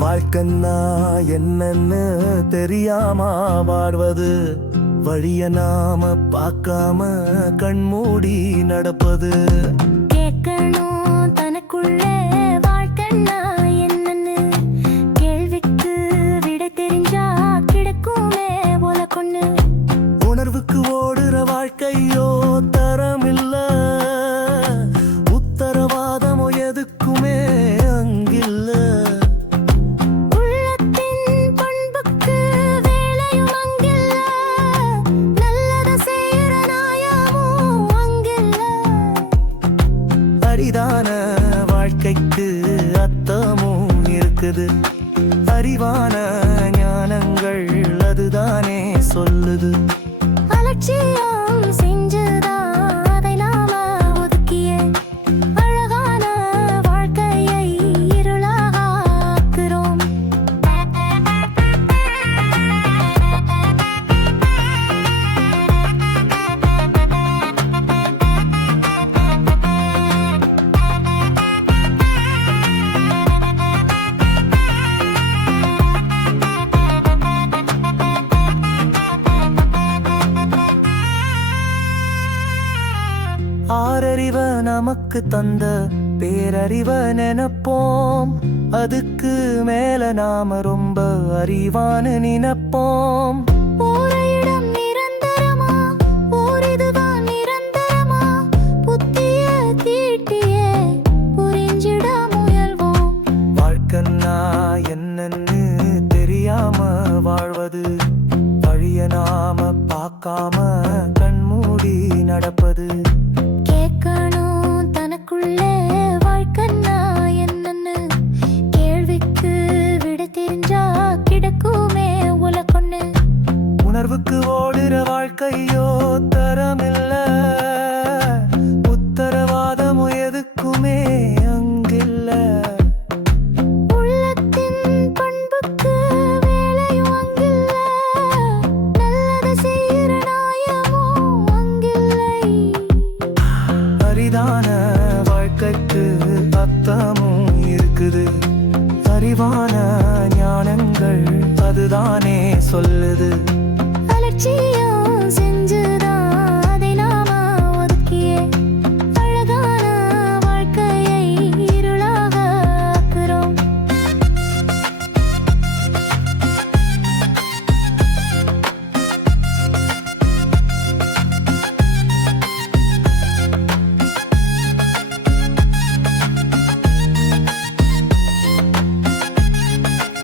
வாழ்க்கன்னா என்னன்னு தெரியாம வாழ்வது, வழிய நாம பார்க்காம கண்மூடி நடப்பது. கேட்கணும் தனக்குள்ளே வாழ்க்கன்னா என்னன்னு, கேள்விக்கு விடை தெரிஞ்சா கிடைக்குமே உலகொன்னு. உணர்வுக்கு ஓடுற வாழ்க்கையோ தரமில்ல, உத்தரவாதமோ எதுக்குமே அங்கில்ல. அரிதான வாழ்க்கைக்கு அர்த்தமும் இருக்குது, அறிவான ஞானங்கள் அதுதானே சொல்லுது. அலட்சியம் செஞ்சுதான் அதை நாம ஒதுக்கிய அழகான வாழ்க்கையை இருளாக ஆக்குறோம். ஆறறிவ நமக்கு தந்த பேரறிவ நினைப்போம், அதுக்கு மேல நாம ரொம்ப அறிவான நினைப்போம். ஓரிடம் நிரந்தரமா, ஓரிதுதான் நிரந்தரமா, புத்திய தீட்டியே புரிஞ்சிட முயல்வோம். வாழ்க்கன்னா என்னன்னு தெரியாம வாழ்வது, வழிய நாம பார்க்காம கண்மூடி நடப்பது. கேட்கணும் தனக்குள்ளே வாழ்க்கன்னா என்னன்னு, கேள்விக்கு விட தெரிஞ்சா கிடைக்குமே உலகொன்னு. உணர்வுக்கு ஓடுற வாழ்க்கையோ தரமில்ல, உத்தரவாதமோ எதுக்குமே அங்கில்ல. உள்ளத்தின் பண்புக்கு வேலையும் அங்கில்ல, நல்லதை செய்கிற நியாயமும் அங்கில்லை. அரிதான வாழ்க்கைக்கு அர்த்தமும் இருக்குது, அறிவான ஞானங்கள் அதுதானே சொல்லுது. அலட்சியம்